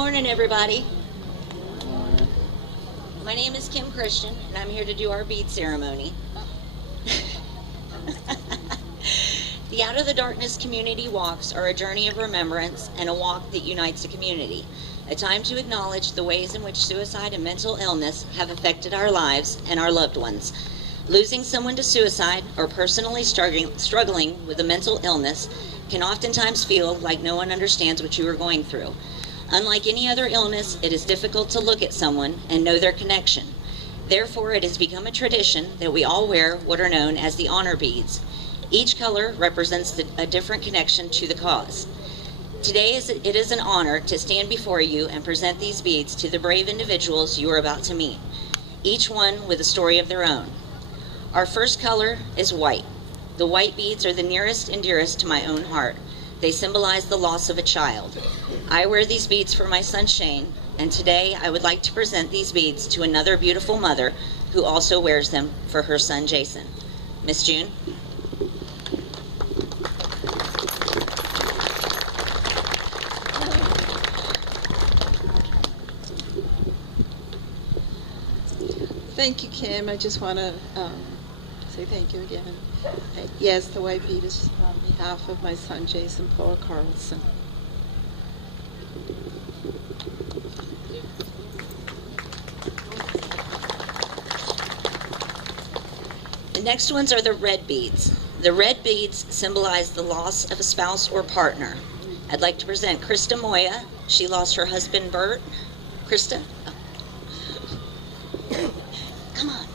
morning, everybody. My name is Kim Christian, and I'm here to do our bead ceremony. The Out of the Darkness community walks are a journey of remembrance and a walk that unites the community. A time to acknowledge the ways in which suicide and mental illness have affected our lives and our loved ones. Losing someone to suicide or personally struggling with a mental illness can oftentimes feel like no one understands what you are going through. Unlike any other illness, it is difficult to look at someone and know their connection. Therefore, it has become a tradition that we all wear what are known as the honor beads. Each color represents a different connection to the cause. Today, it is an honor to stand before you and present these beads to the brave individuals you are about to meet, each one with a story of their own. Our first color is white. The white beads are the nearest and dearest to my own heart. They symbolize the loss of a child. I wear these beads for my son Shane, and today I would like to present these beads to another beautiful mother who also wears them for her son Jason. Miss June? Thank you, Kim. I just want to say thank you again. Yes, the white bead is on behalf of my son, Jason Paul Carlson. The next ones are the red beads. The red beads symbolize the loss of a spouse or partner. I'd like to present Krista Moya. She lost her husband, Bert. Krista? Oh. Come on.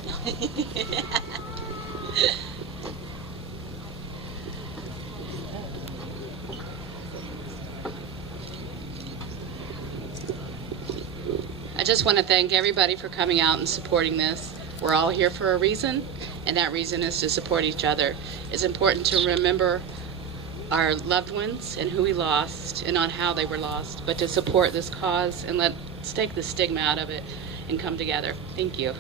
I just want to thank everybody for coming out and supporting this. We're all here for a reason, and that reason is to support each other. It's important to remember our loved ones and who we lost and on how they were lost, but to support this cause and let's take the stigma out of it and come together. Thank you.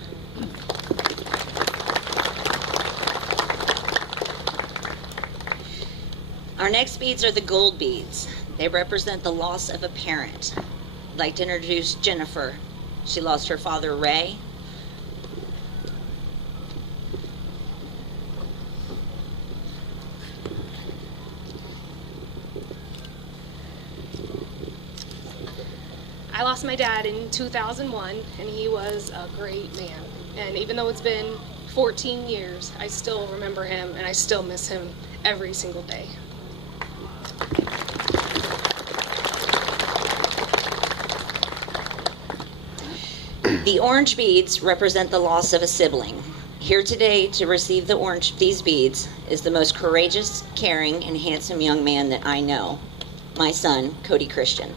Our next beads are the gold beads. They represent the loss of a parent. I'd like to introduce Jennifer. She lost her father, Ray. I lost my dad in 2001, and he was a great man. And even though it's been 14 years, I still remember him, and I still miss him every single day. The orange beads represent the loss of a sibling. Here today to receive these beads is the most courageous, caring, and handsome young man that I know, my son, Cody Christian.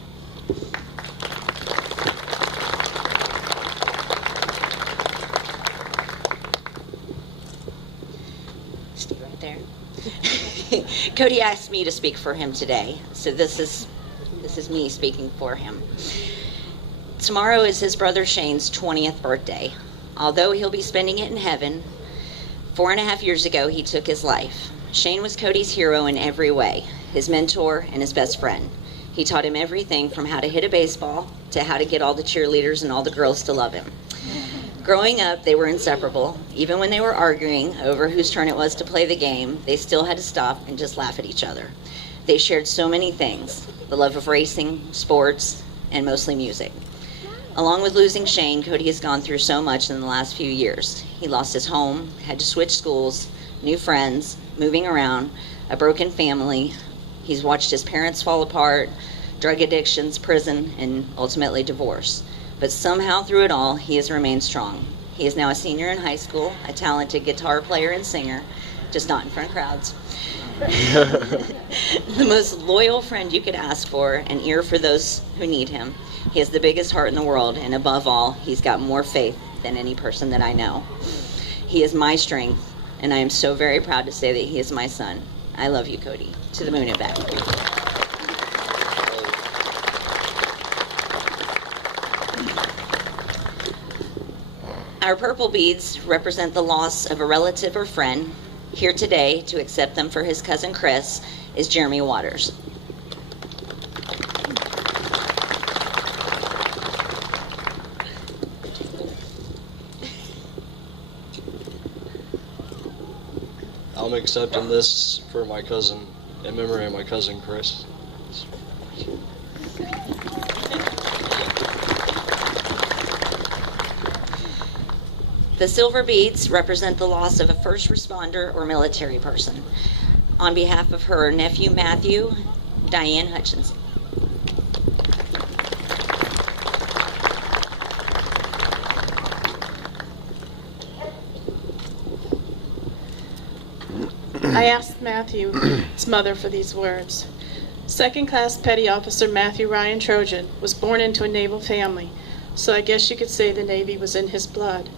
Stay right there. Cody asked me to speak for him today, so this is me speaking for him. Tomorrow is his brother Shane's 20th birthday. Although he'll be spending it in heaven, 4.5 years ago he took his life. Shane was Cody's hero in every way, his mentor and his best friend. He taught him everything from how to hit a baseball to how to get all the cheerleaders and all the girls to love him. Growing up, they were inseparable. Even when they were arguing over whose turn it was to play the game, they still had to stop and just laugh at each other. They shared so many things, the love of racing, sports, and mostly music. Along with losing Shane, Cody has gone through so much in the last few years. He lost his home, had to switch schools, new friends, moving around, a broken family. He's watched his parents fall apart, drug addictions, prison, and ultimately divorce. But somehow through it all, he has remained strong. He is now a senior in high school, a talented guitar player and singer, just not in front of crowds. The most loyal friend you could ask for, an ear for those who need him. He has the biggest heart in the world, and above all, he's got more faith than any person that I know. He is my strength, and I am so very proud to say that he is my son. I love you, Cody. To the moon and back. Our purple beads represent the loss of a relative or friend. Here today to accept them for his cousin Chris is Jeremy Waters. I'm accepting this for my cousin, in memory of my cousin Chris. The silver beads represent the loss of a first responder or military person. On behalf of her nephew Matthew, Diane Hutchinson. I asked Matthew's mother for these words. Second-class Petty Officer Matthew Ryan Trojan was born into a naval family, so I guess you could say the Navy was in his blood.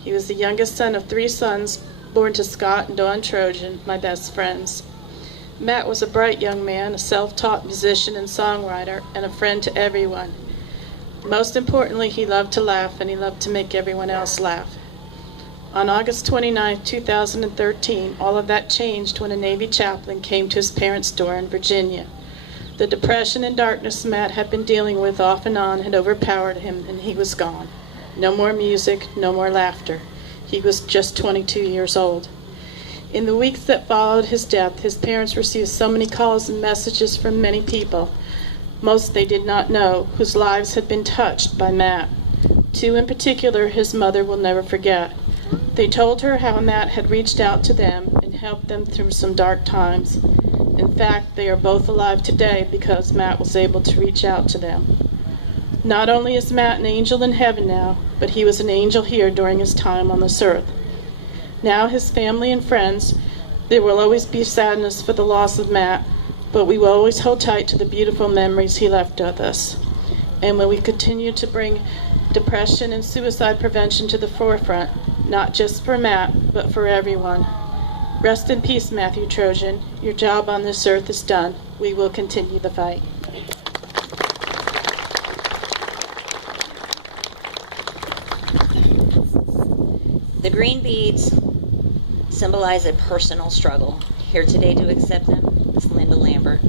He was the youngest son of 3 sons born to Scott and Dawn Trojan, my best friends. Matt was a bright young man, a self-taught musician and songwriter, and a friend to everyone. Most importantly, he loved to laugh, and he loved to make everyone else laugh. On August 29, 2013, all of that changed when a Navy chaplain came to his parents' door in Virginia. The depression and darkness Matt had been dealing with off and on had overpowered him, and he was gone. No more music, no more laughter. He was just 22 years old. In the weeks that followed his death, his parents received so many calls and messages from many people, most they did not know, whose lives had been touched by Matt. 2 in particular his mother will never forget. They told her how Matt had reached out to them and helped them through some dark times. In fact, they are both alive today because Matt was able to reach out to them. Not only is Matt an angel in heaven now, but he was an angel here during his time on this earth. Now his family and friends, there will always be sadness for the loss of Matt, but we will always hold tight to the beautiful memories he left with us. And when we continue to bring depression and suicide prevention to the forefront, not just for Matt, but for everyone. Rest in peace, Matthew Trojan. Your job on this earth is done. We will continue the fight. The green beads symbolize a personal struggle. Here today to accept them is Linda Lambert.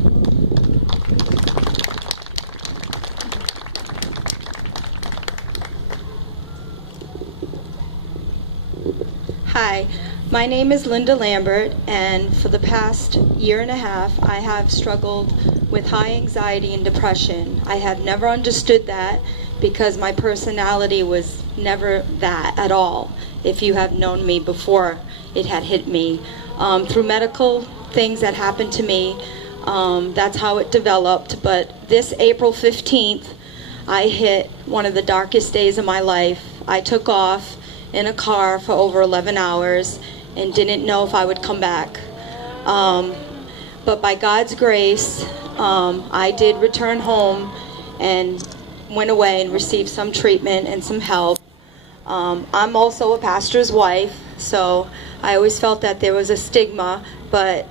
Hi, my name is Linda Lambert, and for the past year and a half, I have struggled with high anxiety and depression. I have never understood that because my personality was never that at all. If you have known me before it had hit me, through medical things that happened to me, that's how it developed. But this April 15th, I hit one of the darkest days of my life. I took off in a car for over 11 hours and didn't know if I would come back. But by God's grace, I did return home and went away and received some treatment and some help. I'm also a pastor's wife, so I always felt that there was a stigma, but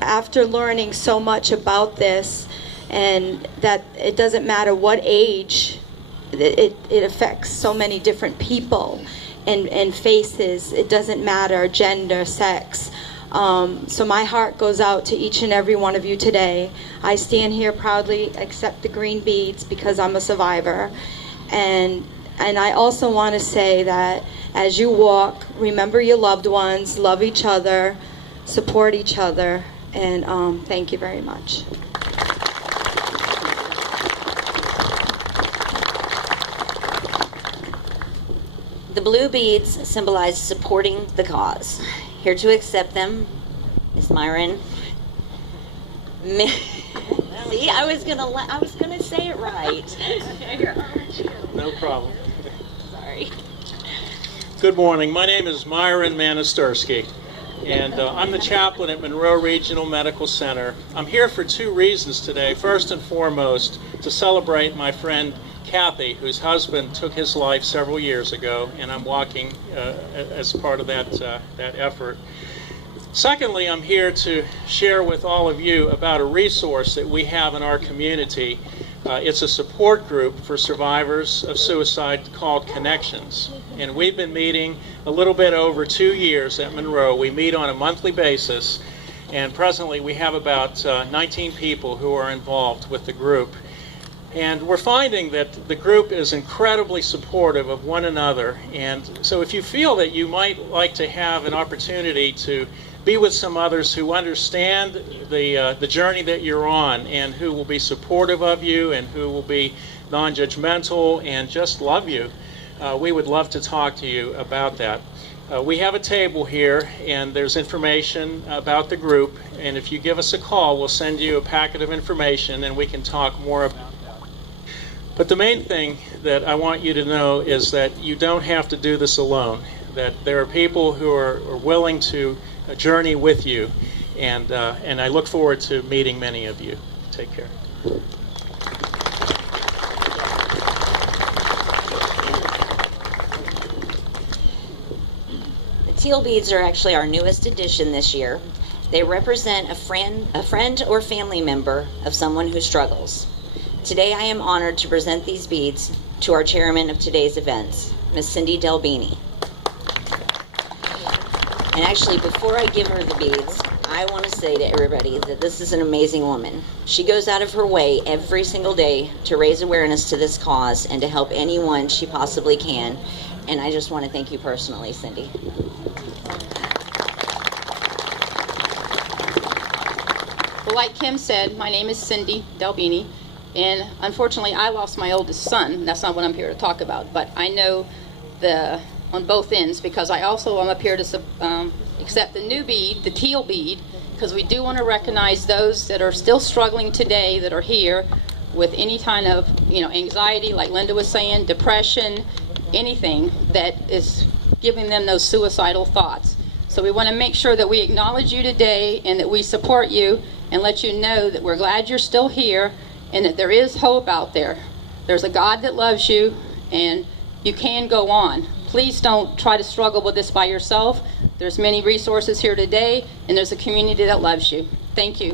after learning so much about this, and that it doesn't matter what age, it affects so many different people and faces. It doesn't matter gender, sex. So my heart goes out to each and every one of you today. I stand here proudly, accept the green beads because I'm a survivor. And I also want to say that as you walk, remember your loved ones, love each other, support each other, and thank you very much. The blue beads symbolize supporting the cause. Here to accept them is Marion. See, I was gonna say it right. No problem. Sorry. Good morning. My name is Myron Manistursky, and I'm the chaplain at Monroe Regional Medical Center. I'm here for 2 reasons today. First and foremost, to celebrate my friend Kathy, whose husband took his life several years ago, and I'm walking as part of that effort. Secondly, I'm here to share with all of you about a resource that we have in our community. It's a support group for survivors of suicide called Connections. And we've been meeting a little bit over 2 years at Monroe. We meet on a monthly basis, and presently we have about 19 people who are involved with the group. And we're finding that the group is incredibly supportive of one another. And so if you feel that you might like to have an opportunity to be with some others who understand the journey that you're on, and who will be supportive of you, and who will be non-judgmental and just love you. We would love to talk to you about that. We have a table here, and there's information about the group, and if you give us a call, we'll send you a packet of information and we can talk more about that. But the main thing that I want you to know is that you don't have to do this alone, that there are people who are willing to journey with you, and I look forward to meeting many of you. Take care. Teal beads are actually our newest addition this year. They represent a friend or family member of someone who struggles. Today I am honored to present these beads to our chairman of today's events, Miss Cindy Delbini. And actually, before I give her the beads, I want to say to everybody that this is an amazing woman. She goes out of her way every single day to raise awareness to this cause and to help anyone she possibly can. And I just want to thank you personally, Cindy. Well, like Kim said, my name is Cindy Delbini, and unfortunately I lost my oldest son. That's not what I'm here to talk about, but I know on both ends, because I also am up here to accept the new bead, the teal bead, because we do want to recognize those that are still struggling today, that are here with any kind of anxiety, like Linda was saying, depression, anything that is giving them those suicidal thoughts. So we want to make sure that we acknowledge you today and that we support you and let you know that we're glad you're still here and that there is hope out there. There's a God that loves you and you can go on. Please don't try to struggle with this by yourself. There's many resources here today and there's a community that loves you. Thank you.